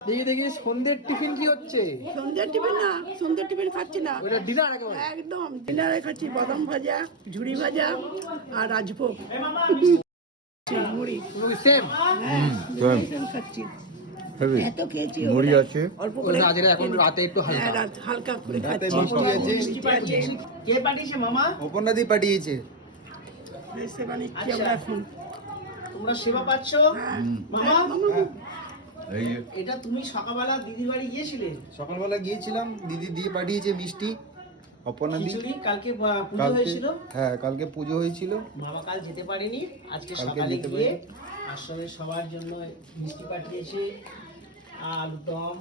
দেখি দেখি সন্ধ্যের টিফিন কি হচ্ছে? সন্ধ্যের টিফিন না সন্ধ্যের টিফিন খাচ্ছি না। ওটা ডিনার একেবারে? একদম ডিনারে খাচ্ছি বাদাম ভাজা ঝুড়ি ভাজা আর রাজভোগ। মুড়ি। সেম খাচ্ছি। এত খেয়েছি মুড়ি আছে? অল্প করে আজকে এখন রাতে একটু হ্যাঁ, হালকা হালকা করে খাচ্ছি। মিষ্টি আছে। মিষ্টি আছে। কে পাঠিয়েছে মামা? অপর্ণাদি পাঠিয়েছে। এসে বানিয়েছি আমরা এখন। তোমরা সেবা পাচ্ছ? মামা? এই এটা তুমি সকালবেলা দিদির বাড়ি গিয়েছিলে? সকালবেলা গিয়েছিলাম দিদি দিয়ে পাঠিয়েছে মিষ্টি অপর্ণাদি। খিচুড়ি কালকে পুজো হয়েছিল? হ্যাঁ কালকে পুজো হয়েছিল। মামা কাল যেতে পারেনি আজকে সকালে গিয়ে আশ্রমে সবার জন্য মিষ্টি পাঠিয়েছে আর দম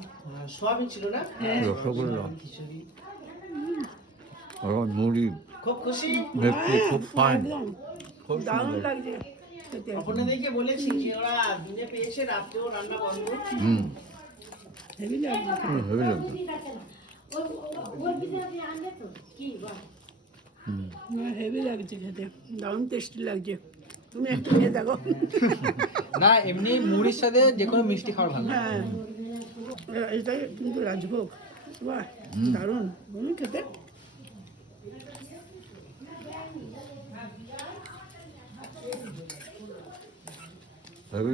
সবই ছিল না? রসগোল্লা। সয়াবিন খিচুড়ি। আর মুড়ি। খুব খুশি? খুব ফাইন খুব দারুণ লাগছে। অপর্ণাদেরকে বলেছি যে ওরা দিনে পেয়েছে রাত্রেও রান্না বন্ধ। হুম। হেভি লাগছে হেভি লাগবে। হেভি লাগছে খেতে। দারুণ টেস্টি লাগছে। তুমি একটু খেয়ে দেখো। না এমনি মুড়ির সাথে যে কোনো মিষ্টি খাওয়ার ভালো। হ্যাঁ। এটাই কিন্তু রাজভোগ। বাহ দারুণ। তুমি খেতে? হেভি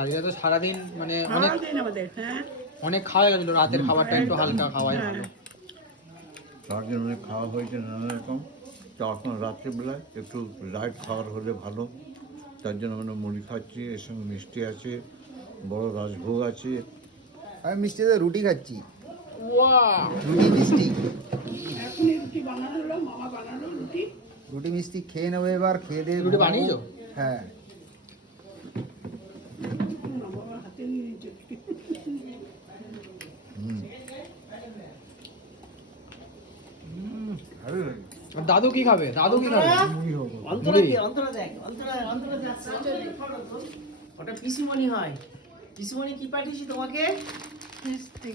আজকে তো সারাদিন মানে অনেক হ্যাঁ। অনেক খাওয়া গেছিল রাতের খাবারটা একটু হালকা খাওয়াই ভালো সারাদিন অনেক খাওয়া হয়েছে নানা রকম। তো এখন রাত্রিবেলায় একটু লাইট খাবার হলে ভালো। তার জন্য আমরা মুড়ি খাচ্ছি এর সঙ্গে মিষ্টি আছে বড় রাজভোগ আছে। আমি মিষ্টিতে রুটি খাচ্ছি। ওয়াও রুটি মিষ্টি। রুটি মিষ্টি খেয়ে নেব এবার খেয়ে দিয়ে রুটি। বানিয়েছো? হ্যাঁ মামা হাতে নিয়ে নিচ্ছে হুম হেভি লাগে। আর দাদু কি খাবে? দাদু কি খাবে? অন্তরা? কে? অন্তরা দেখ অন্তরা অন্তরা দেখ ওটা পিসিমণি হয়। পিসিমণি কি পাঠিয়েছি তোমাকে? মিষ্টি।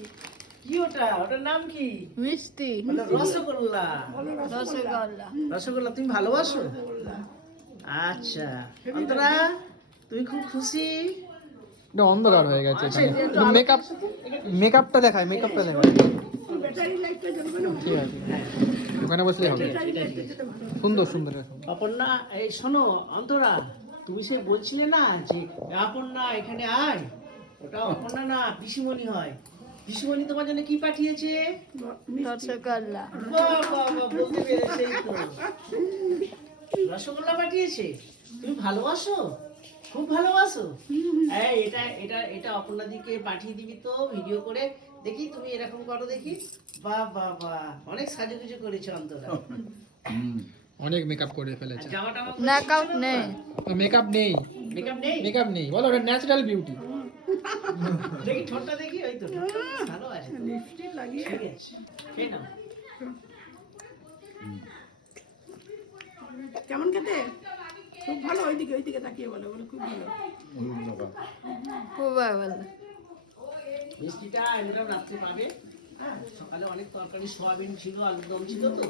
কি ওটা? ওটার নাম কি? মিষ্টি। রসগোল্লা। রসগোল্লা। রসগোল্লা তুমি ভালোবাসো? আচ্ছা। অন্তরা তুমি খুব খুশি? এটা অন্ধকার হয়ে গেছে এখানে। মেকআপ মেকআপটা দেখায় মেকআপটা দেখায় ঠিক আছে। ওখানে বসলেই হবে। সুন্দর সুন্দর। অপর্ণা এই শোনো অন্তরা তুমি সে বলছিলে না যে অপর্ণা এখানে আয়? ওটা অপর্ণা না পিসিমণি হয়। পিসিমণি তোমার জন্য কি পাঠিয়েছে? রসগোল্লা। বাহ, বাহ, বাহ, বলতে পেরেছেই তো। রসগোল্লা পাঠিয়েছে? তুমি ভালোবাসো? খুব ভালোবাসো? এই এটা এটা এটা অপর্ণাদিকে পাঠিয়ে দিবি তো ভিডিও করে। দেখি তুমি এরকম করো দেখি। বাহ বা বা। অনেক সাজুগুজু করেছ অন্তরা। হুম। অনেক মেকআপ করে ফেলেছে। নাকআউট নেই। মেকআপ নেই। মেকআপ নেই? মেকআপ নেই। বলো ওটা ন্যাচারাল বিউটি দেখি ঠোঁটটা দেখি ওই তো। ভালো আছে। লিপস্টিক লাগিয়ে ঠিক আছে কেমন খেতে? খুব ভালো ওইদিকে ওইদিকে তাকিয়ে বলো বলো খুব ভালো। খুব ভালো। মিষ্টিটা এমনিটাও রাত্রে পাবে। হ্যাঁ সকালে অনেক তরকারি সোয়াবিন ছিল আলুর দম ছিল তো।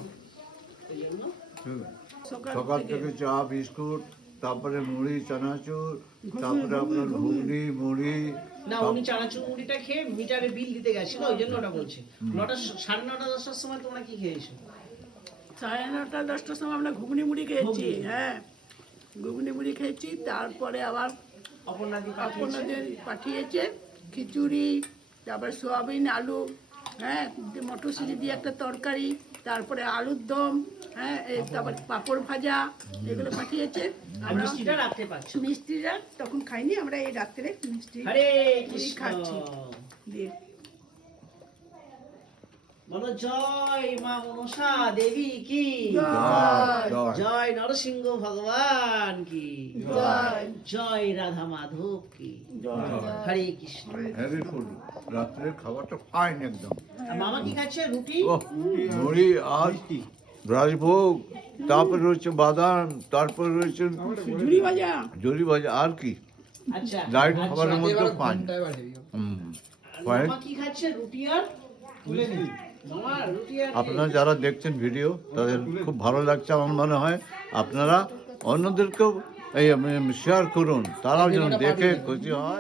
সকাল সকাল থেকে চা বিস্কুট তারপরে মুড়ি চানাচুর তারপরে আপনার ঘুগনি মুড়ি না উনি চানাচুর মুড়িটা খেয়ে মিটারে বিল দিতে গেছিল ওই জন্য ওটা বলছে। নটা সাড়ে নটা দশটার সময় তোমরা কি খেয়েছো? সাড়ে নটা দশটার সময় আমরা ঘুগনি মুড়ি খেয়েছি হ্যাঁ। ঘুগনি মুড়ি খেয়েছি তারপরে আবার অপর্ণাদি পাঠিয়েছে খিচুড়ি তারপরে সোয়াবিন আলু হ্যাঁ মটরশুঁটি দিয়ে একটা তরকারি তারপরে আলুর দম হ্যাঁ এই তারপর পাঁপড় ভাজা এগুলো পাঠিয়েছে। মিষ্টিরা তখন খাইনি আমরা এই রাত্রে মিষ্টি খাচ্ছি। দিয়ে বলো জয় মা মনসা দেবী কি? জয়। জয়। নরসিংহ ভগবান কি? জয়। জয় রাধা মাধব কি? হরে কৃষ্ণ। হেভি ফুড রাত্রের খাবারটা ফাইন একদম। আর মামা কি খাচ্ছে? রুটি? মুড়ি আর রাজভোগ তারপরে রয়েছে বাদাম তারপরে রয়েছে ঝুড়ি ভাজা। জরি ভাজা আর কি? আচ্ছা লাইট আচ্ছা, খাবারের মধ্যে হবে। হুম। কি খাচ্ছে? রুটি আর? রুটি আর আপনারা যারা দেখছেন ভিডিও তাদের খুব ভালো লাগছে আমার মনে হয়। আপনারা অন্যদেরকেও এই শেয়ার করুন। তারাও যেন দেখে খুশি হয়।